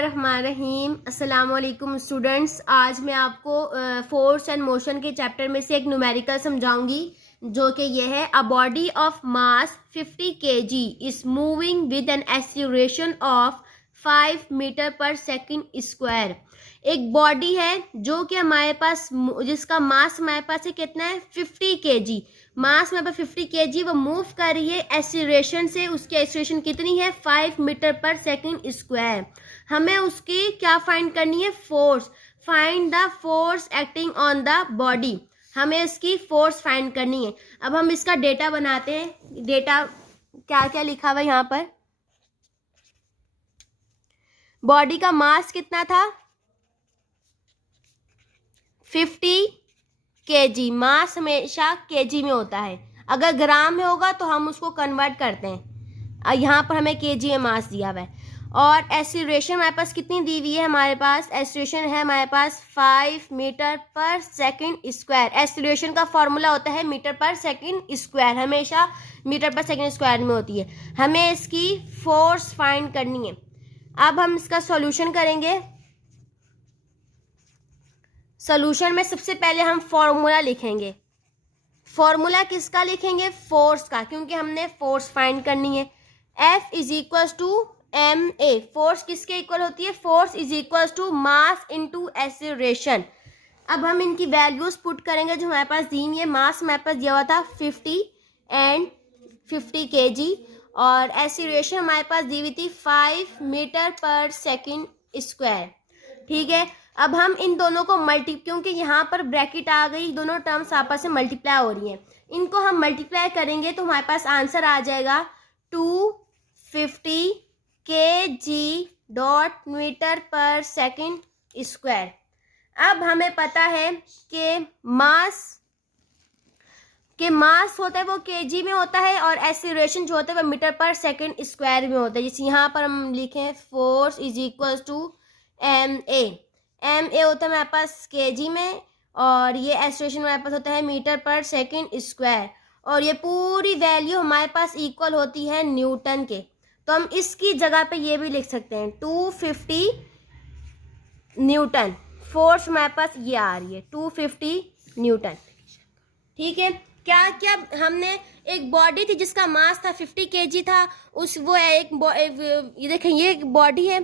रहीम अस्सलाम वालेकुम स्टूडेंट्स। आज मैं आपको फोर्स एंड मोशन के चैप्टर में से एक न्यूमेरिकल समझाऊंगी जो कि ये है a body of mass 50 kg is moving with an acceleration of 5 metre per second square. एक बॉडी है जो कि हमारे पास जिसका मास हमारे पास है कितना है 50 kg। मास में 50 kg वो मूव कर रही है एक्सीलरेशन से। उसकी एक्सीलरेशन कितनी है 5 मीटर पर सेकंड स्क्वायर। हमें उसकी क्या फाइंड करनी है force. Find the force acting on the body. हमें इसकी फोर्स फाइंड करनी है। अब हम इसका डेटा बनाते हैं। डेटा क्या क्या लिखा हुआ है यहाँ पर। बॉडी का मास कितना था 50 kg। मास हमेशा kg में होता है। अगर ग्राम में होगा तो हम उसको कन्वर्ट करते हैं। यहाँ पर हमें kg में मास दिया हुआ है। और एक्सीलरेशन हमारे पास कितनी दी हुई है। हमारे पास एक्सीलरेशन है हमारे पास 5 metre per second square. Acceleration का फॉर्मूला होता है मीटर पर सेकंड स्क्वायर। हमेशा मीटर पर सेकंड स्क्वायर में होती है। हमें इसकी फोर्स फाइंड करनी है। अब हम इसका सॉल्यूशन करेंगे। सॉल्यूशन में सबसे पहले हम फॉर्मूला लिखेंगे। फॉर्मूला किसका लिखेंगे फोर्स का, क्योंकि हमने फोर्स फाइंड करनी है। F is equal to ma। Force किसके इक्वल होती है force is equal to mass into acceleration. अब हम इनकी वैल्यूज पुट करेंगे जो हमारे पास दी हुई है। मास हमारे पास दिया हुआ था 50 kg और एक्सीलरेशन हमारे पास दी हुई थी 5 मीटर पर सेकंड स्क्वायर। ठीक है। अब हम इन दोनों को क्योंकि यहाँ पर ब्रैकेट आ गई, दोनों टर्म्स आपस में मल्टीप्लाई हो रही हैं। इनको हम मल्टीप्लाई करेंगे तो हमारे पास आंसर आ जाएगा 250 kg dot metre per second square. अब हमें पता है कि मास होता है वो kg में होता है और एक्सीलरेशन जो होता है वो मीटर पर सेकंड स्क्वायर में होता है। जैसे यहाँ पर हम लिखें force is equal to ma होता है हमारे पास kg में और ये एक्सीलरेशन हमारे पास होता है मीटर पर सेकंड स्क्वायर। और ये पूरी वैल्यू हमारे पास इक्वल होती है न्यूटन के। तो हम इसकी जगह पे ये भी लिख सकते हैं 250 न्यूटन। फोर्स हमारे पास ये आ रही है 250 न्यूटन। ठीक है। क्या क्या हमने एक बॉडी थी जिसका मास था 50 kg था। ये देखें ये एक बॉडी है,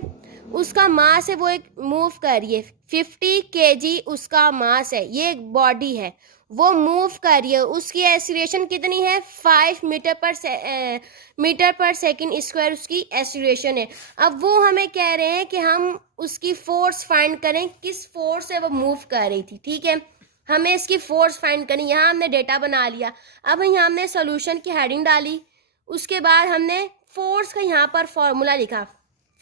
उसका मास है वो एक मूव कर रही है 50 kg उसका मास है। ये एक बॉडी है वो मूव कर रही है। उसकी एक्सीलरेशन कितनी है 5 मीटर पर सेकंड स्क्वायर उसकी एक्सीलरेशन है। अब वो हमें कह रहे हैं कि हम उसकी फोर्स फाइंड करें, किस फोर्स से वो मूव कर रही थी। ठीक है। हमें इसकी फोर्स फाइंड करनी। यहाँ हमने डेटा बना लिया। अब यहाँ हमने सॉल्यूशन की हेडिंग डाली। उसके बाद हमने फोर्स का यहाँ पर फॉर्मूला लिखा।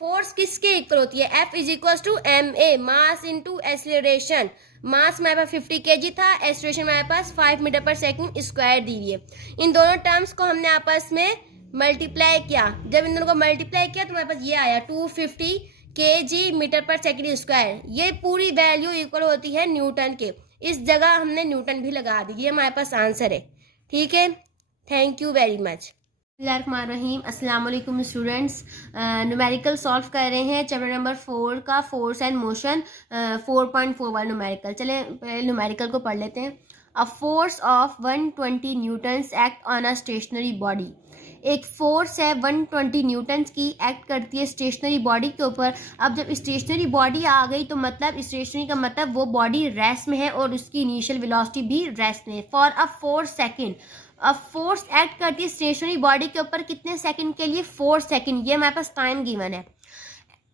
फोर्स किसके इक्वल होती है F is equal to ma mass into acceleration. Mass हमारे पास 50 kg था, एक्सीलरेशन हमारे पास 5 मीटर पर सेकंड स्क्वायर दी हुई है। इन दोनों टर्म्स को हमने आपस में मल्टीप्लाई किया। जब इन दोनों को मल्टीप्लाई किया तो हमारे पास ये आया 250 kg metre per second square. ये पूरी वैल्यू इक्वल होती है न्यूटन के। इस जगह हमने न्यूटन भी लगा दी। ये हमारे पास आंसर है। ठीक है। Thank you very much. Rahim अस्सलाम वालेकुम स्टूडेंट्स। न्यूमेरिकल सॉल्व कर रहे हैं चैप्टर नंबर 4 का फोर्स एंड मोशन 4.41 न्यूमेरिकल। चले पहले न्यूमेरिकल को पढ़ लेते हैं। A force of 120 newtons act on a stationary body. एक फोर्स है 120 न्यूटन्स की, एक्ट करती है स्टेशनरी बॉडी के ऊपर। अब जब स्टेशनरी बॉडी आ गई तो मतलब स्टेशनरी का मतलब वो बॉडी रेस्ट में है और उसकी इनिशियल वेलोसिटी भी रेस्ट में है फॉर अ 4 सेकेंड। अब फोर्स एक्ट करती है स्टेशनरी बॉडी के ऊपर कितने सेकंड के लिए 4 सेकंड। ये हमारे पास टाइम गिवन है।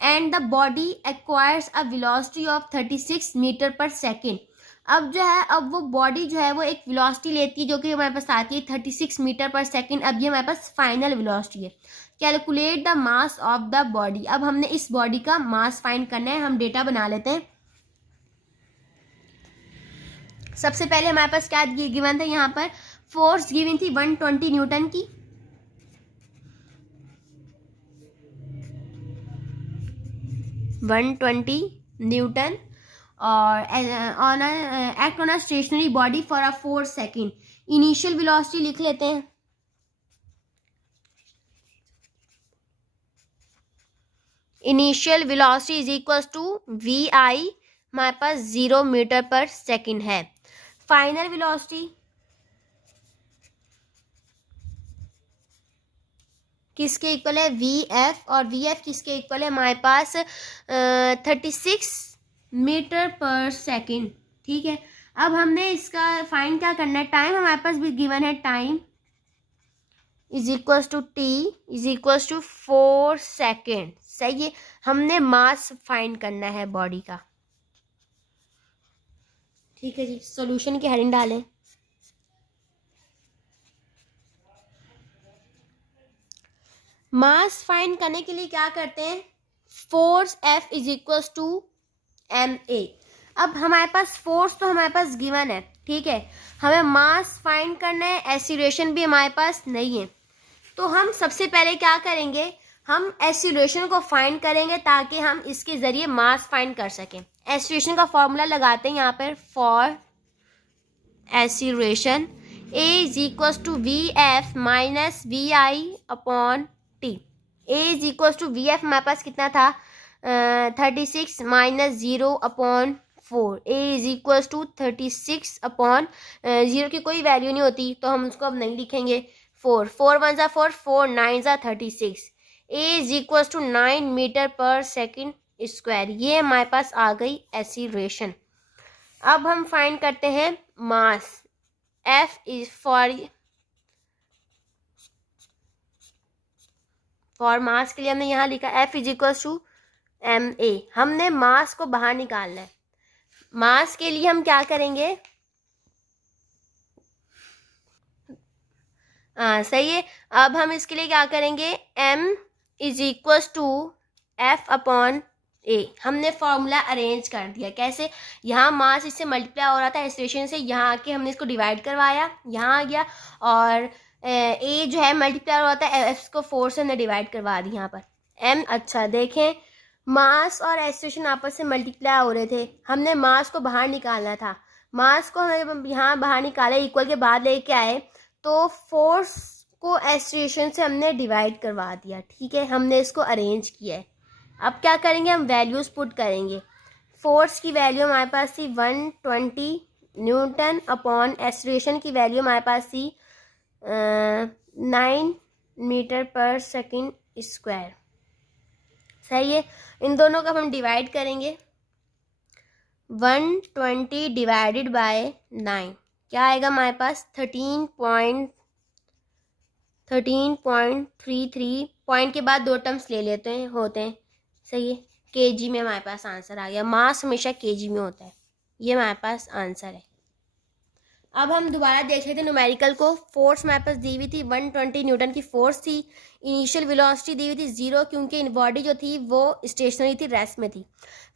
And the body acquires a velocity of 36 metre per second. अब जो है अब वो बॉडी जो है वो एक वेलोसिटी लेती है जो कि हमारे पास आती है 36 मीटर पर सेकंड। अब ये हमारे पास फाइनल वेलोसिटी है। Calculate the mass of the body. अब हमने इस बॉडी का मास फाइंड करना है। हम डेटा बना लेते हैं। सबसे पहले हमारे पास क्या गिवन था, यहाँ पर फोर्स गिवन थी 120 न्यूटन की। न्यूटन और act on a stationary body for a 4 second. Initial velocity लिख लेते हैं। Initial velocity is equal to V I, हमारे पास 0 मीटर पर सेकेंड है। फाइनल वेलोसिटी किसके इक्वल है, वी एफ, और वी एफ किसके इक्वल है हमारे पास 36 मीटर पर सेकेंड। ठीक है, अब हमने इसका फाइंड क्या करना है, टाइम हमारे पास भी गिवन है, time is equal to T is equal to 4 second. सही है, हमने मास फाइंड करना है बॉडी का। ठीक है जी, सॉल्यूशन की हेडिंग डालें। मास फाइंड करने के लिए क्या करते हैं, force F is equal to M A. अब हमारे पास फोर्स तो हमारे पास गिवन है, ठीक है, हमें मास फाइंड करना है, एक्सीलरेशन भी हमारे पास नहीं है। तो हम सबसे पहले क्या करेंगे, हम एक्सीलरेशन को फाइंड करेंगे ताकि हम इसके ज़रिए मास फाइंड कर सकें। एक्सीलरेशन का फॉर्मूला लगाते हैं यहाँ पर, for acceleration A is equal to V F minus V I upon T. A is equal to V F हमारे पास कितना था, 36 minus 0 upon 4। A is equal to 36 upon 0 की कोई वैल्यू नहीं होती तो हम उसको अब नहीं लिखेंगे। 4 4 1 ज़ा 4, 4 9 ज़ा 36। ए is equal to 9 metre per second square. ये हमारे पास आ गई एक्सीलरेशन। अब हम फाइंड करते हैं mass. F is for mass के लिए हमने यहाँ लिखा F is equal to M A. हमने मास को बाहर निकालना है। मास के लिए हम क्या करेंगे, सही है, अब हम इसके लिए क्या करेंगे, m is equal to F upon A. हमने फॉर्मूला अरेंज कर दिया। कैसे, यहाँ मास इससे मल्टीप्लाई हो रहा था एक्सीलरेशन से, यहाँ आके हमने इसको डिवाइड करवाया, यहाँ आ गया, और ए जो है मल्टीप्लाई हो रहा था एफ को 4 से हमने डिवाइड करवा दी यहाँ पर m। अच्छा देखें, मास और एक्सीलरेशन आपस से मल्टीप्लाई हो रहे थे, हमने मास को बाहर निकालना था। मास को हमें यहाँ बाहर निकाले, इक्वल के बाद लेके आए, तो फोर्स को एक्सीलरेशन से हमने डिवाइड करवा दिया। ठीक है, हमने इसको अरेंज किया है। अब क्या करेंगे, हम वैल्यूज़ पुट करेंगे। फोर्स की वैल्यू हमारे पास थी 120 न्यूटन अपॉन एक्सीलरेशन की वैल्यू हमारे पास थी 9 मीटर पर सेकेंड स्क्वायर। सही है, इन दोनों का हम डिवाइड करेंगे। 120 डिवाइडेड बाय 9 क्या आएगा हमारे पास, 13.33। पॉइंट के बाद 2 टर्म्स ले लेते हैं, होते हैं। सही है, केजी में हमारे पास आंसर आ गया। मास हमेशा केजी में होता है, ये हमारे पास आंसर है। अब हम दोबारा देख लेते हैं न्यूमेरिकल को। फोर्स हमारे पास दी हुई थी 120 न्यूटन की फोर्स थी। इनिशियल वेलोसिटी दी हुई थी 0 क्योंकि बॉडी जो थी वो स्टेशनरी थी, रेस्ट में थी।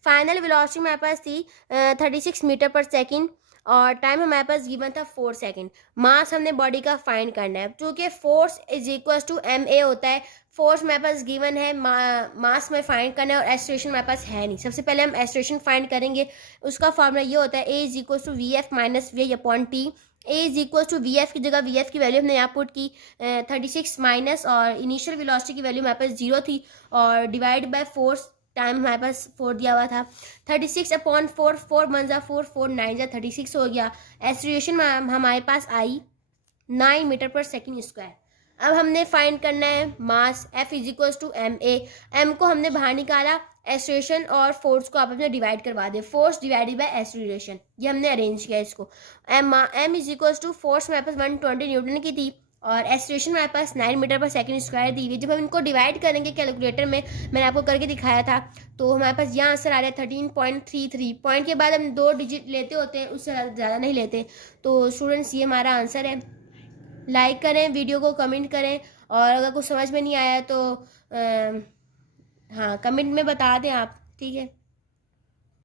फाइनल वेलोसिटी हमारे पास थी 36 मीटर पर सेकेंड, और टाइम हमारे पास गिवन था 4 सेकेंड। मास हमने बॉडी का फाइंड करना है, क्योंकि force is equal to M A होता है। फोर्स हमारे पास गिवन है, मास में फाइंड करना है, और एक्सीलरेशन हमारे पास है नहीं। सबसे पहले हम एक्सीलरेशन फाइंड करेंगे, उसका फॉर्मूला ये होता है A is equal to V F minus V I upon T. A is equal to V F की जगह वी एफ की वैल्यू हमने यहाँ पुट की 36 माइनस, और इनिशियल वेलोसिटी की वैल्यू हमारे पास 0 थी, और डिवाइड बाय फोर्स, टाइम हमारे पास 4 दिया हुआ था। 36 अपॉन 4, 4 1 ज़ा 4, 4 9 ज़ा 36 हो गया। एक्सीलरेशन हमारे पास आई 9 मीटर पर सेकेंड स्क्वायर। अब हमने फाइंड करना है mass. F is equal to M A. M को हमने बाहर निकाला, एक्सीलरेशन और फोर्स को आपस में डिवाइड करवा दे, फोर्स डिवाइडेड बाय एक्सीलरेशन, ये हमने अरेंज किया इसको। M is equal to force हमारे पास 120 न्यूटन की थी, और एक्सीलरेशन हमारे पास 9 मीटर पर सेकेंड स्क्वायर दी हुई। जब हम इनको डिवाइड करेंगे कैलकुलेटर में, मैंने आपको करके दिखाया था, तो हमारे पास यहाँ आंसर आ रहा है 13.33। पॉइंट के बाद हम 2 डिजिट लेते होते हैं, उससे ज़्यादा नहीं लेते। तो स्टूडेंट्स, ये हमारा आंसर है। लाइक करें वीडियो को, कमेंट करें, और अगर कुछ समझ में नहीं आया तो हाँ कमेंट में बता दें आप। ठीक है।